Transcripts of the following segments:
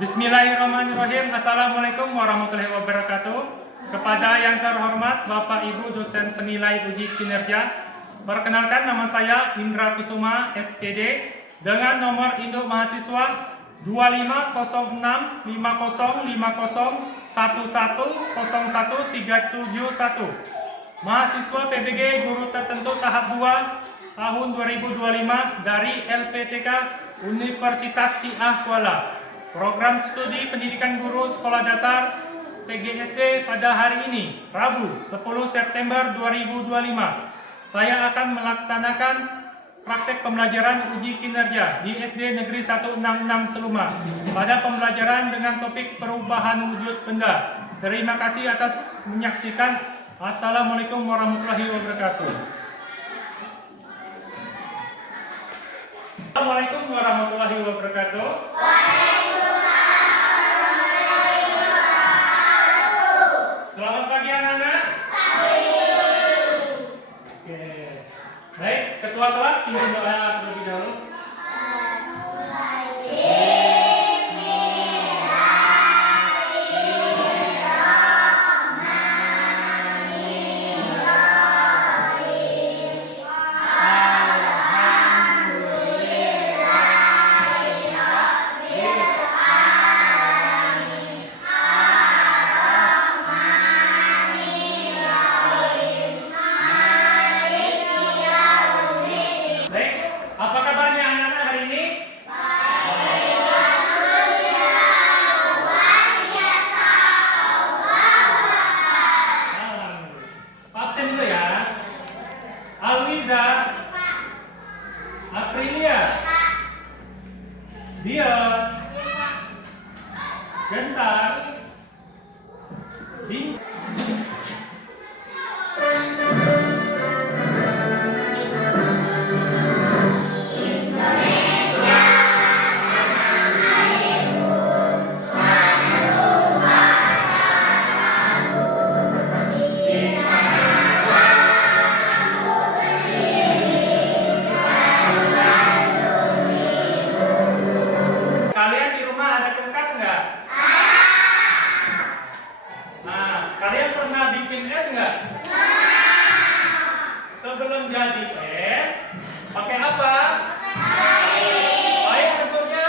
Bismillahirrahmanirrahim. Assalamualaikum warahmatullahi wabarakatuh. Kepada yang terhormat Bapak Ibu dosen penilai uji kinerja, perkenalkan nama saya Indra Kusuma SPD dengan nomor induk mahasiswa 2506505011013771. Mahasiswa PBG Guru Tertentu tahap 2 tahun 2025 dari LPTK Universitas Syiah Kuala. Program studi pendidikan guru sekolah dasar PGSD pada hari ini, Rabu 10 September 2025. Saya akan melaksanakan praktek pembelajaran uji kinerja di SD Negeri 166 Seluma pada pembelajaran dengan topik perubahan wujud benda. Terima kasih atas menyaksikan. Assalamualaikum warahmatullahi wabarakatuh. Assalamualaikum warahmatullahi wabarakatuh. Selamat pagi anak-anak. Oke. Baik, ketua kelas pimpin doa terlebih dahulu. Alwiza, Aprilia, Dion, Gentar, Bing. Kalian pernah bikin es nggak? Sebelum jadi es, pakai apa? Air bentuknya?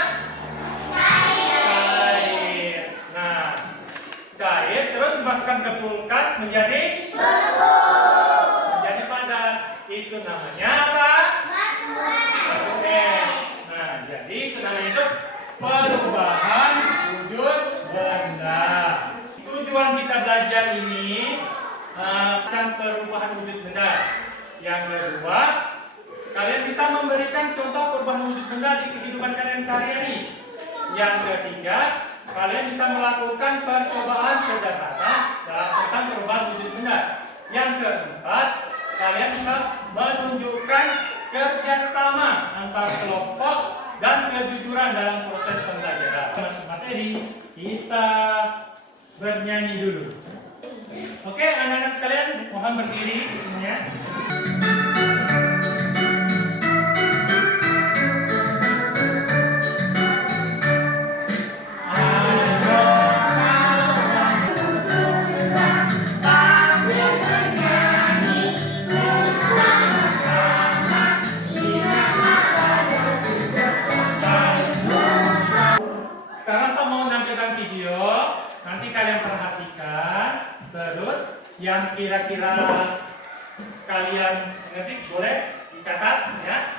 Cair. Nah, cair terus dimasukkan ke kulkas menjadi padat. Itu namanya apa? Batu es. Nah, jadi itu namanya itu perubahan wujud benda. Tujuan kita belajar ini tentang perubahan wujud benda. Yang kedua, kalian bisa memberikan contoh perubahan wujud benda di kehidupan kalian sehari-hari. Yang ketiga, kalian bisa melakukan percobaan sederhana dalam tentang perubahan wujud benda. Yang keempat, kalian bisa menunjukkan kerjasama antar kelompok dan kejujuran dalam proses pembelajaran. Masuk materi, kita bernyanyi dulu. Oke, anak-anak sekalian, mohon berdiri semuanya. Sekarang Pak mau nampilkan video. Nanti kalian perhatikan, terus yang kira-kira kalian ngetik boleh dicatat ya.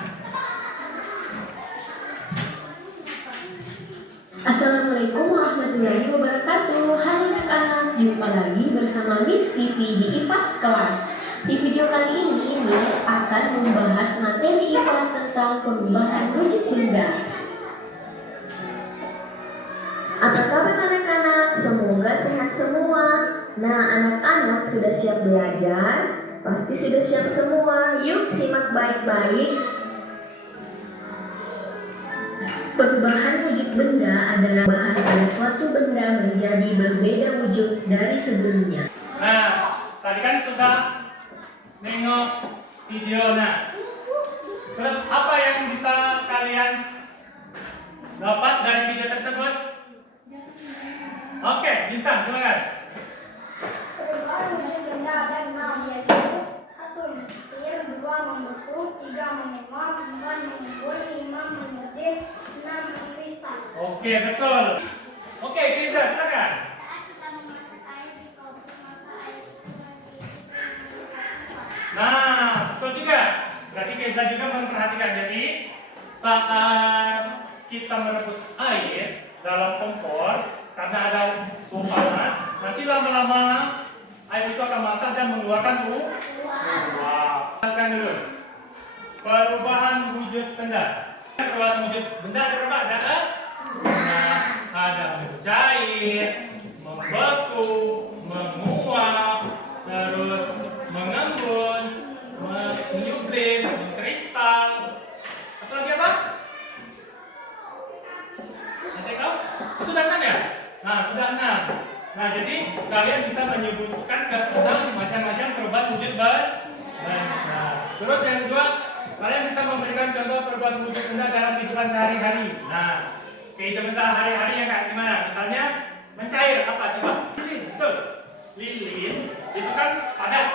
Assalamualaikum warahmatullahi wabarakatuh. Hai anak-anak, jumpa lagi bersama Miss Kiti di IPAS kelas. Di video kali ini, Miss akan membahas materi IPA tentang perubahan wujud benda. Apa kabar anak-anak? Semoga sehat semua. Nah, anak-anak sudah siap belajar? Pasti sudah siap semua. Yuk simak baik-baik. Perubahan wujud benda adalah perubahan pada suatu benda menjadi berbeda wujud dari sebelumnya. Nah, tadi kan sudah nengok video. Nah, terus apa yang bisa kalian dapat dari video tersebut? Oke, Bintang, silakan. Perubahan wujud benda ada 6, yaitu 1. Mencair, 2. Membeku, 3. Menguap, 4. mengembun, 5. memudih, 6. mengkristal. Oke, betul. Oke, Keiza, silakan. Saat kita memasak air di kompor, maka air itu Nah, betul juga. Berarti Keiza juga memperhatikan. Jadi, saat kita merebus air dalam kompor, karena ada suhu panas, nanti lama-lama air itu akan masak dan mengeluarkan uap. Jelaskan dulu. Perubahan wujud benda. Perubahan wujud benda ada berapa? Ada mencair, membeku, menguap, terus mengembun, menyublim, mengkristal. Satu lagi apa? Nanti kau? Sudah 6 ya? Nah, sudah 6. Nah, jadi kalian bisa menyebutkan ke 6 macam-macam perubahan wujud benda. Nah, terus yang kedua, kalian bisa memberikan contoh perubahan wujud benda dalam kehidupan sehari-hari. Nah, kehidupan sehari-hari yang kayak gimana? Misalnya mencair apa? Coba. Lilin, betul. Lilin itu kan padat.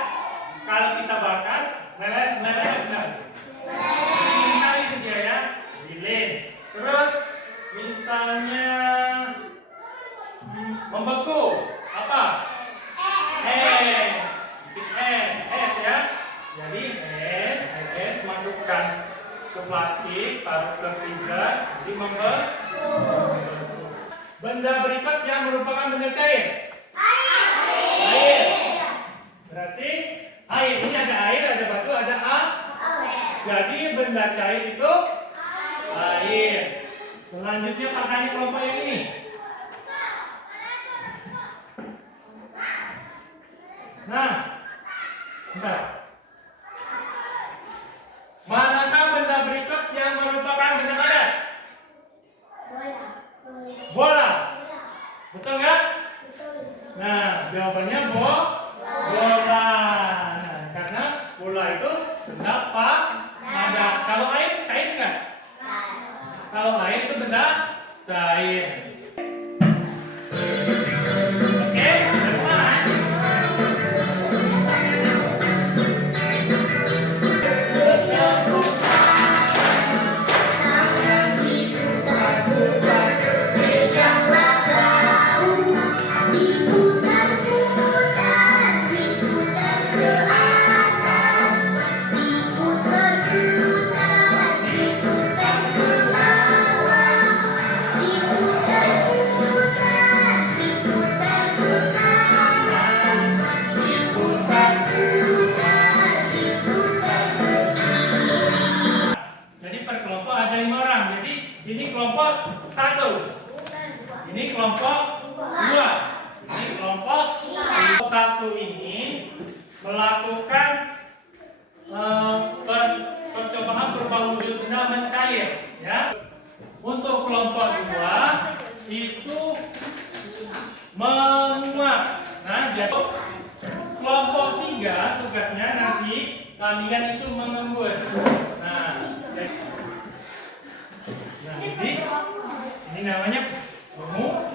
Kalau kita bakar, meleleh benar. Mencair dia ya, lilin. Terus misalnya membeku apa? Es ya. Jadi es masukkan ke plastik, taruh ke freezer, jadi membeku. Benda berikut yang merupakan benda cair. Air. Berarti air ini ada air, ada batu, ada Jadi benda cair itu air. Selanjutnya pakai kelompok yang ini. Nah, bentar. Manakah benda berikut yang merupakan benda padat? Bola. Betul nggak? Nah, jawabannya bola. Nah, karena bola itu benda padat. Kalau air cair nggak? Kalau air itu benda cair. Oke, udah semangat. Jadi per kelompok ada 5 orang. Jadi ini kelompok 1. Ini kelompok 2. Ini kelompok 1 ini melakukan percobaan perubahan wujud benda mencair. Ya. Untuk kelompok 2 itu menguap. Nah, jadi kelompok 3 tugasnya nanti kalian itu mengembun. Jadi ini namanya menguap.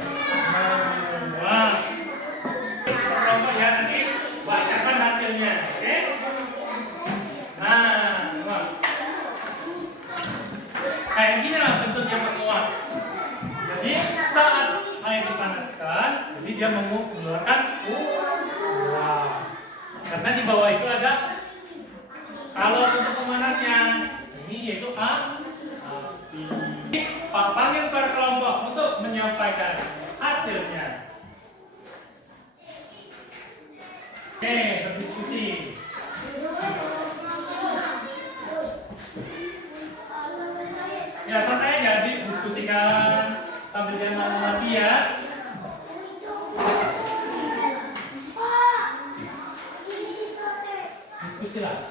Kelompok ya, nanti bacakan hasilnya, oke? Nah, kayak gini lah bentuknya menguap. Jadi saat air dipanaskan, jadi dia mengeluarkan uap. Karena di bawah itu ada, kalau untuk pemanasnya ini yaitu api. Pak panggil per kelompok untuk menyampaikan hasilnya. Oke, berdiskusi. Ya, santai aja, diskusikan sambil jangan mati ya. Diskusi lah.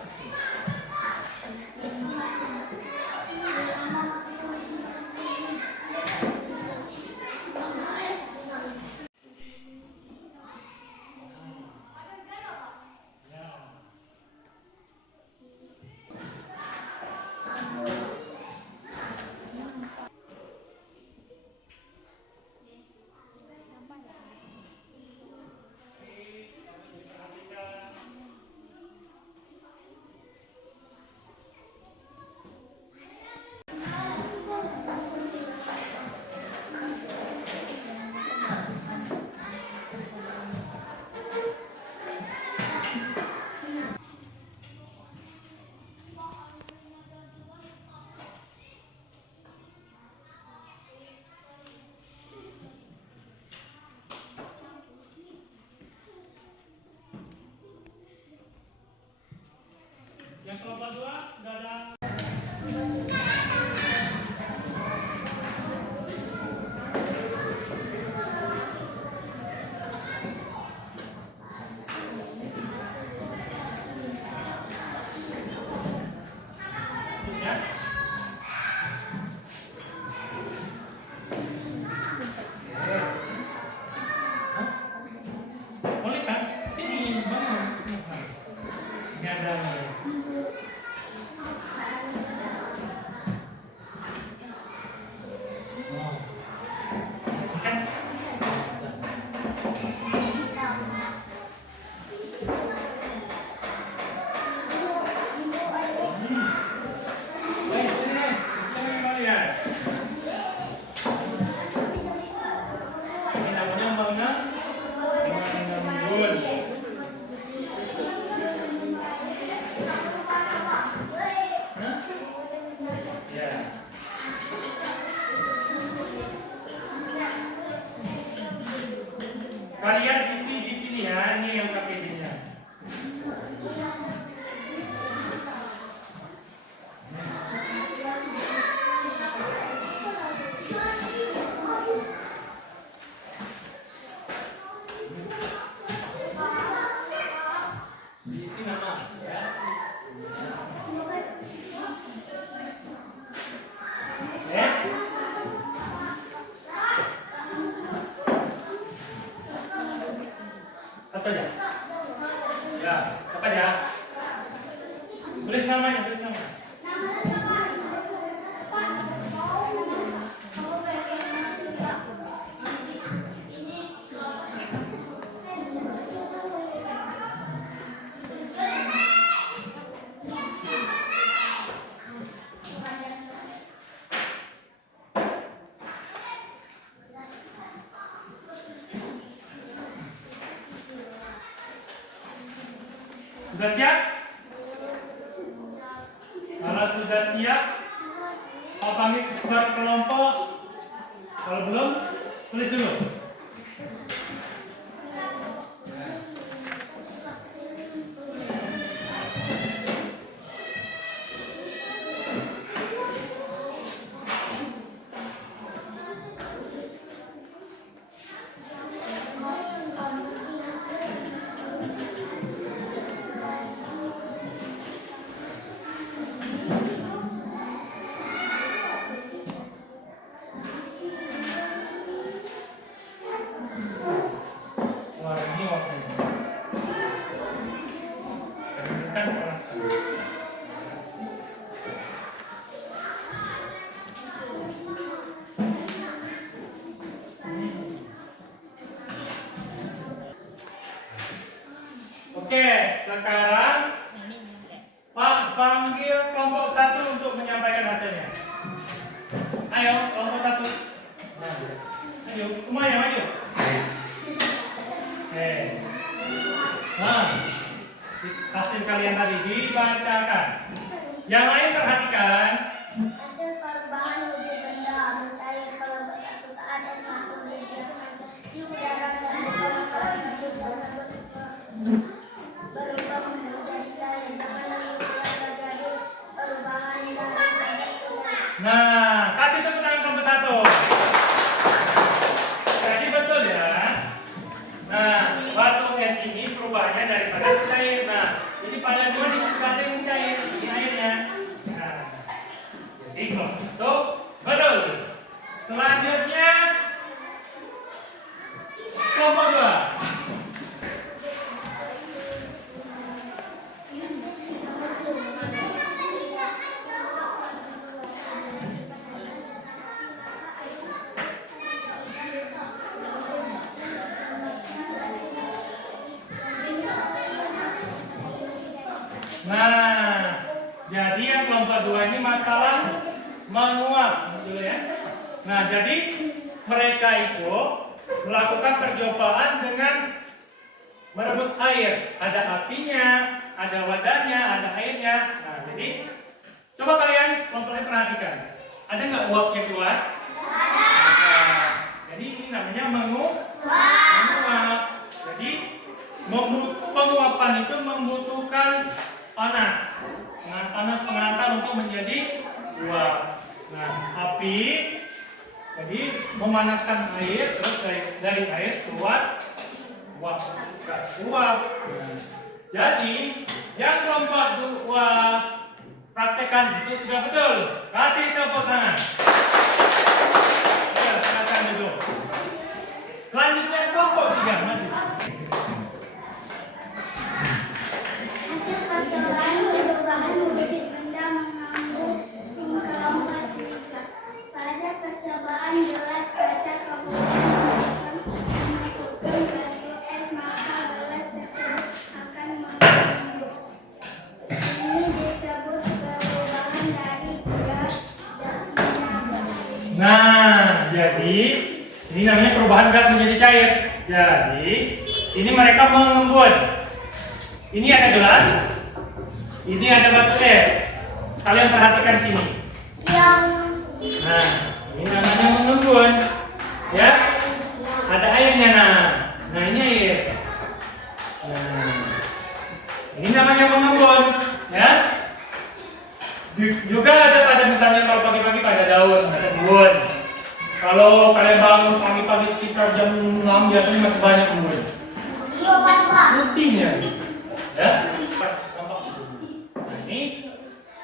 Yang kelompok 2 sudah ada. Ya. Boleh kan? Ini banget. Ini ada. Kan? Baik, sini. Kita lihat. Ini namanya mengembun. Hah? Ya. Kalian isi di sini ya, ini yang KPD-nya. Isi nama ya. Satu aja. Ya, apa aja? Tulis namanya, tulis nama. Sudah siap? Kalau sudah siap, mau pamit keluar kelompok. Kalau belum, tulis dulu. Wah, ini waktunya. Kan panas sekali. Oke, sekarang Pak panggil kelompok 1 untuk menyampaikan hasilnya. Ayo, kelompok 1. Ayo, semua yang maju. Oke. Nah, hasil kalian tadi dibacakan. Yang lain perhatikan. Hasil perubahan wujud benda mencair kelompok 1 saat S1 dibiarkan di udara dan berubah menjadi cair. Bagaimana yang terjadi perubahan dari padat ke cair? Nah, kasih tepuk tangan kelompok 1. Jadi betul ya. Nah, batu es ini perubahannya dari padat ke cair. Nah, ini padat dua di padat yang cair. Ini airnya. Nah, jadi kelompok 1 betul. Selanjutnya kelompok 2. Nah, jadi yang kelompok 2 ini masalah menguap dulu ya. Nah, jadi mereka itu melakukan percobaan dengan merebus air. Ada apinya, ada wadahnya, ada airnya. Nah, jadi coba kalian kelompok lain perhatikan. Ada nggak uap yang keluar? Ada. Jadi ini namanya menguap. Jadi penguapan itu membutuhkan panas. panas pengantar untuk menjadi uap. Nah, api jadi memanaskan air, terus dari air keluar uap, gas uap. Nah, jadi yang kelompok 2 praktekkan itu sudah betul. Kasih tepuk tangan. Ya, silakan duduk. Selanjutnya kelompok 3 maju. Hasil percobaan perubahan menjadi benda mengandung kelompok 3. Pada percobaan gelas kaca kemudian dimasukkan batu es, maka gelas tersebut akan mengembung. Ini disebut perubahan dari gas dan minyak. Nah, jadi ini namanya perubahan gas menjadi cair. Jadi ini mereka mengembun. Ini ada gelas, ini ada batu es. Kalian perhatikan sini. Nah, ini namanya mengembun. Ya, ada airnya. Nah ini air. Nah, ini namanya mengembun. Ya. Juga ada pada misalnya kalau pagi-pagi pada daun, embun. Kalau kalian bangun pagi-pagi sekitar jam 6 biasanya masih banyak embun. Rutinnya. Ya. Nah, ini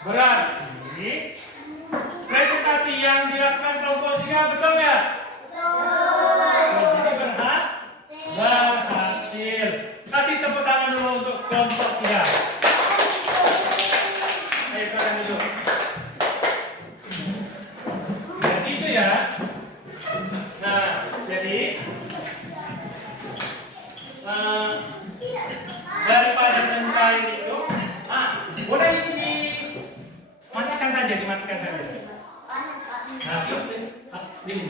berarti presentasi yang dilakukan kelompok 3 betul nggak? Betul. Jadi berhasil. Kasih tepuk tangan dulu untuk kelompok 3. Ayo silakan duduk. Jadi itu ya. Nah, jadi daripada mencair itu, boleh ini dimatikan saja, dimatikan saja. Nah, ini.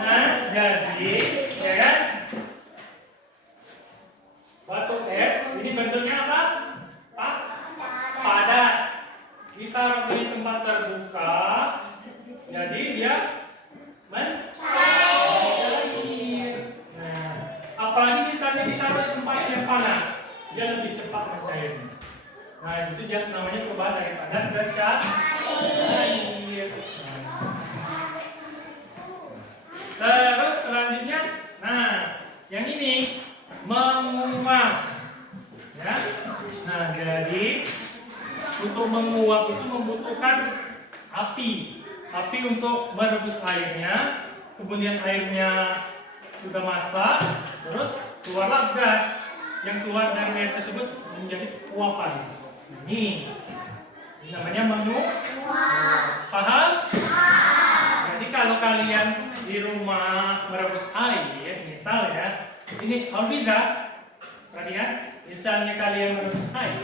Nah, jadi, ya kan? Batu es, ini bentuknya apa? Padat. Ditaruh di tempat terbuka, jadi dia mencair. Nah, apalagi misalnya ditaruh di tempat yang panas, dia lebih cepat mencairnya. Nah, itu dia namanya perubahan dari padat ke cair. Terus selanjutnya, nah, yang ini menguap. Ya. Nah, jadi untuk menguap itu membutuhkan api. Api untuk merebus airnya, kemudian airnya sudah masak, terus keluarlah gas yang keluar dari air tersebut menjadi uapan. Ini namanya menguap. Paham? Jadi kalau kalian di rumah merebus air, misal ya, ini kalau bisa, perhatikan, misalnya kalian merebus air,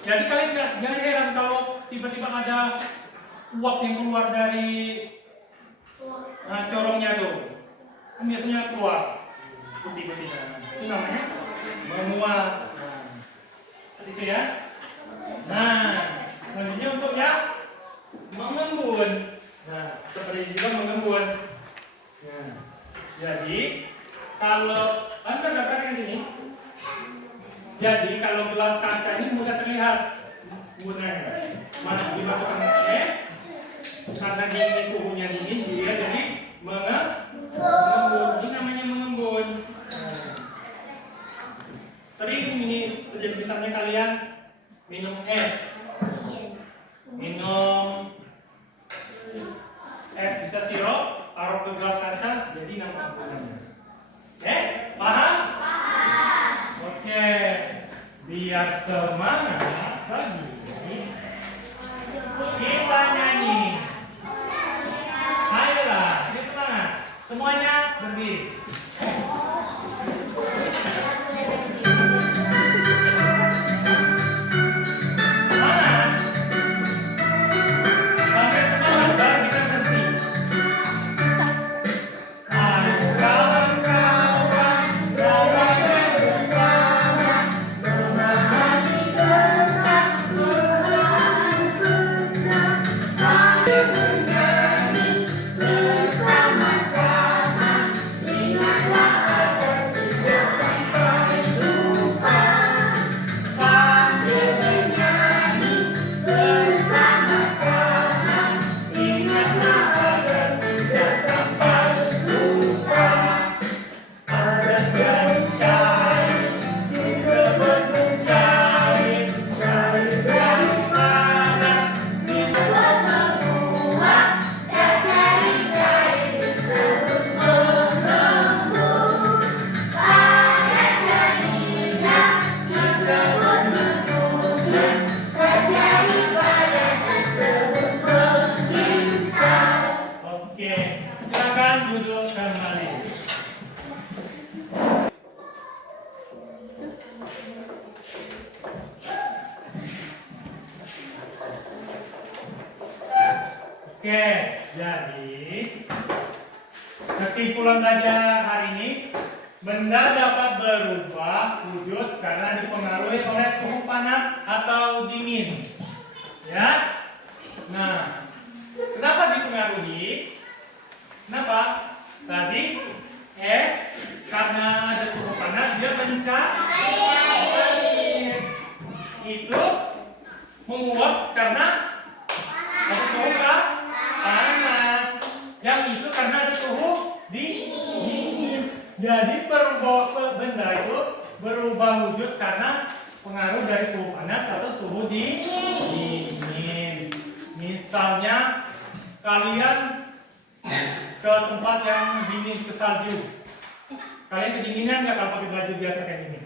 jadi kalian jangan heran kalau tiba-tiba ada uap yang keluar dari corongnya tuh. Kan biasanya keluar putih-putih. Itu namanya menguap. Seperti itu ya. Nah, selanjutnya untuk yang mengembun. Nah, seperti juga mengembun. Nah, jadi kalau Anda dapatkan sini, jadi kalau gelas kaca ini mudah terlihat gunanya. Dimasukkan es, karena dingin suhunya dingin, dia jadi mengembun. Ini namanya mengembun. Sering ini terjadi misalnya kalian minum es, minum es bisa sirup, taruh ke gelas kaca, jadi nama gunanya. Paham? Oke, biar semangat lagi. Kita nyanyi. Ayolah, ini semangat. Semuanya berdiri. Semangat. Oke, jadi kesimpulan belajar hari ini, benda dapat berubah wujud karena dipengaruhi oleh suhu panas atau dingin. Ya. Nah, kenapa dipengaruhi? Kenapa? Tadi es karena ada suhu panas dia mencair. Itu menguap karena ada suhu panas. Yang itu karena ada suhu dingin. Jadi benda itu berubah wujud karena pengaruh dari suhu panas atau suhu dingin. Misalnya kalian ke tempat yang dingin, ke salju. Kalian kedinginan nggak kalau pakai baju biasa kayak gini?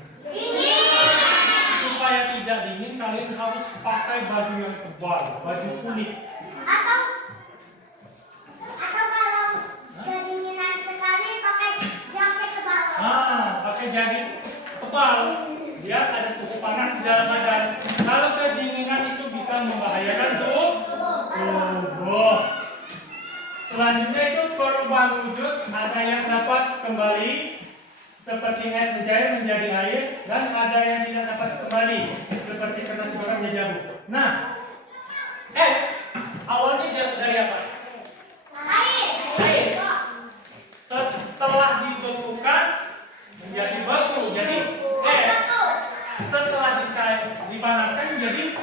Supaya tidak dingin, kalian harus pakai baju yang tebal, baju kulit. Atau kalau kedinginan sekali pakai jaket tebal. Pakai jaket tebal. Biar ada suhu panas di dalam badan. Kalau kedinginan itu bisa membahayakan tubuh. Selanjutnya itu perubahan wujud, ada yang dapat kembali seperti es mencair menjadi air, dan ada yang tidak dapat kembali seperti kertas bakar menjadi abu. Nah, es awalnya dari apa? Air. Setelah dibekukan menjadi batu, jadi es. Setelah dipanaskan menjadi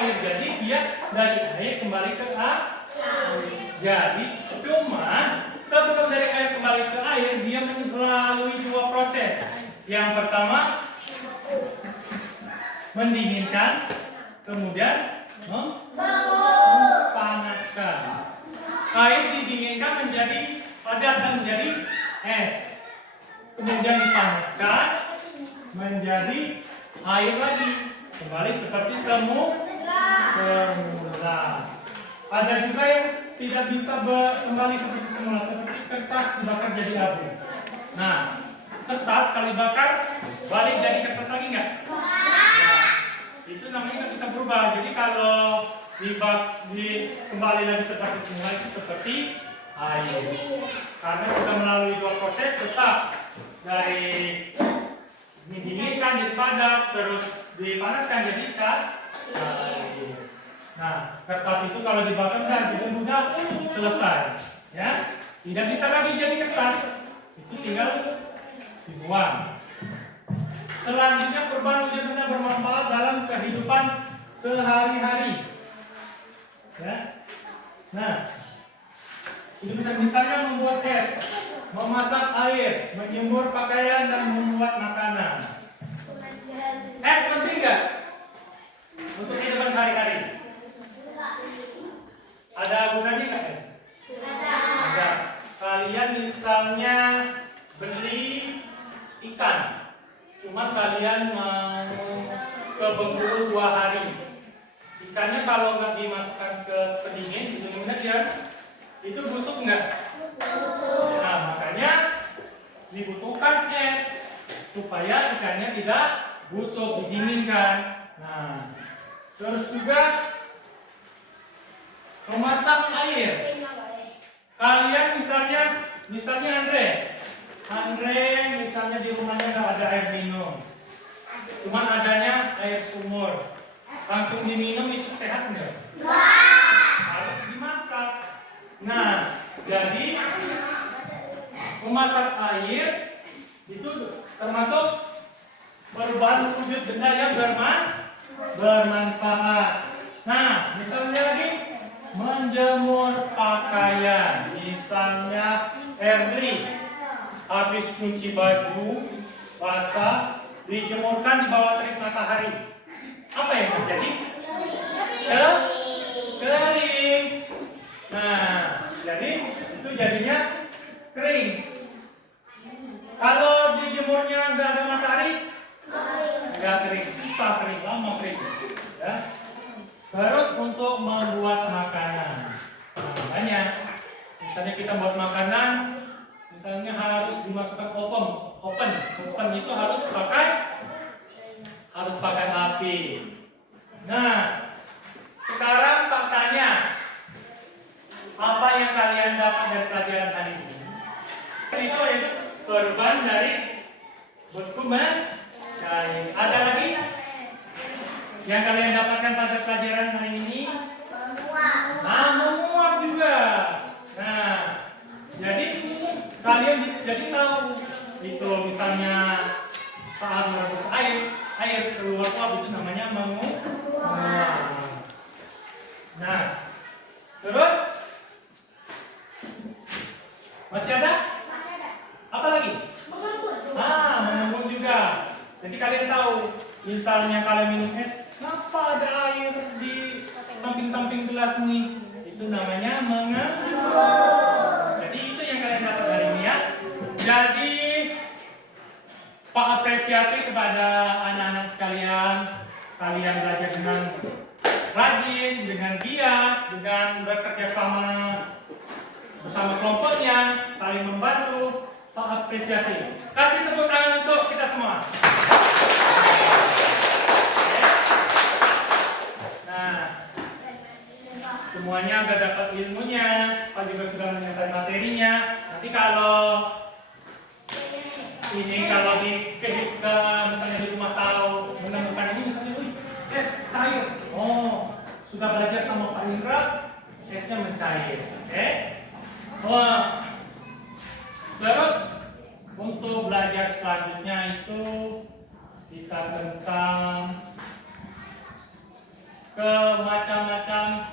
air, jadi dia dari air kembali ke air. Jadi cuma sebelum dari air kembali ke air, dia melalui dua proses. Yang pertama mendinginkan, kemudian memanaskan. Air didinginkan menjadi padat dan menjadi es, kemudian dipanaskan menjadi air lagi, kembali seperti semula. Ada juga yang tidak bisa kembali seperti semula, seperti kertas dibakar jadi abu. Nah, kertas kali bakar balik jadi kertas lagi nggak? Nah, itu namanya nggak bisa berubah. Jadi kalau kembali lagi seperti semula itu seperti air. Karena sudah melalui dua proses, tetap dari didinginkan jadi padat, terus dipanaskan jadi cair. Nah, kertas itu kalau dibakar kan tidak mudah selesai, ya. Tidak bisa lagi jadi kertas, itu tinggal dibuang. Selanjutnya perubahan wujud benda bermanfaat dalam kehidupan sehari-hari, ya. Nah, itu bisa misalnya membuat es, memasak air, menjemur pakaian dan membuat makanan. Es penting nggak untuk kehidupan sehari-hari? Ada gunanya nggak es? Ada. Kalian misalnya beli ikan, cuma kalian mau ke Bengkulu 2 hari. Ikannya kalau nggak dimasukkan ke pendingin, didinginkan dia, itu busuk nggak? Nah, makanya dibutuhkan es supaya ikannya tidak busuk, didinginkan. Nah, terus juga memasak air. Kalian misalnya Andre misalnya di rumahnya nggak ada air minum, cuman adanya air sumur, langsung diminum itu sehat nggak? Harus dimasak. Nah, jadi memasak air itu termasuk perubahan wujud benda yang bermanfaat. Nah, misalnya lagi menjemur pakaian. Misalnya Erli habis cuci baju basah, dijemurkan di bawah terik matahari. Apa yang terjadi? Kering. Nah, jadi itu jadinya kering. Kalau dijemurnya nggak ada matahari, nggak kering, susah kering, lama kering. Ya. Terus untuk membuat makanan, nah, makanya misalnya kita buat makanan, misalnya harus dimasukkan oven itu harus pakai api. Nah, sekarang faktanya perubahan dari buku mencair. Ada lagi yang kalian dapatkan pada pelajaran hari ini? Menguap juga. Nah, jadi kalian bisa jadi tahu itu misalnya saat merebus air keluar uap itu namanya menguap. Nah, terus masih ada? Apa lagi? Mengembun juga. Jadi kalian tahu, misalnya kalian minum es, kenapa ada air di samping-samping gelas nih? Itu namanya mengembun. Jadi itu yang kalian dapat hari ini ya. Jadi Pak apresiasi kepada anak-anak sekalian. Kalian belajar dengan rajin, dengan giat, dengan bekerja sama bersama kelompoknya, saling membantu. Pak apresiasi. Kasih tepuk tangan untuk kita semua. Nah, semuanya sudah dapat ilmunya, Pak juga sudah menyelesaikan materinya. Nanti kalau misalnya di rumah tahu menemukan ini misalnya, es cair. Oh, sudah belajar sama Pak Indra, esnya mencair. Oke? Terus untuk belajar selanjutnya itu kita tentang ke macam-macam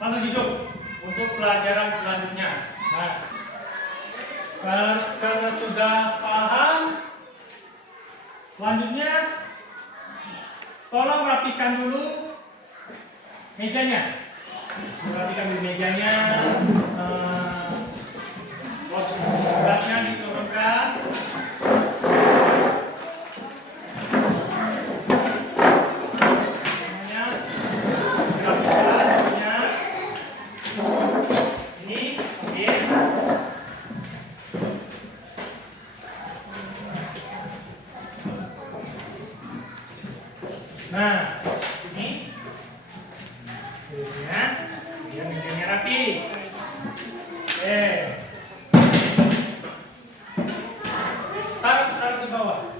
makhluk hidup untuk pelajaran selanjutnya. Nah, kalau sudah paham, selanjutnya tolong rapikan dulu mejanya. Rapikan dulu mejanya. Gelasnya diturunkan. Semuanya dirapikan. Ini, oke. Nah, ini. Ya, biar mejanya rapi. Oke. Taruh di bawah.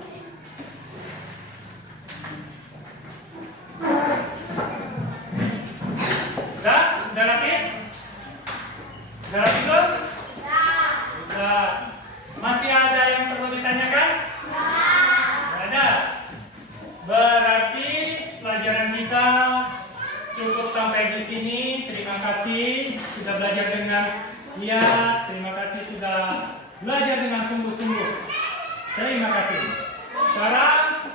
Sudah rapi? Sudah rapi belum? Sudah. Masih ada yang perlu ditanyakan? Tidak ada. Berarti pelajaran kita cukup sampai di sini. Terima kasih sudah belajar dengan giat. Terima kasih sudah belajar dengan sungguh-sungguh. Terima kasih. Sekarang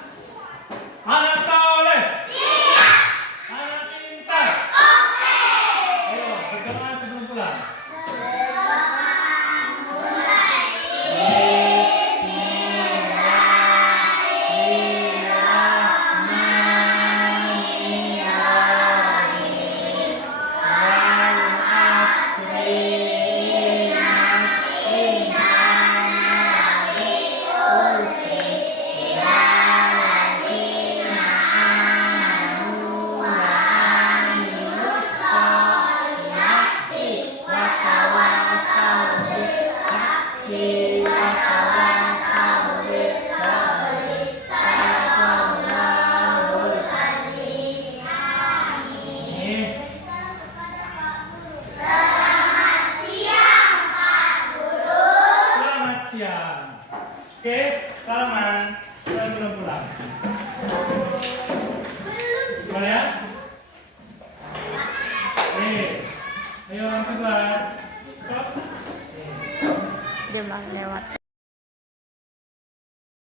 anak soleh. Anak pintar. Ayo berdoa sebelum pulang. Selamat siang. Oke, salaman. Saya belum pulang.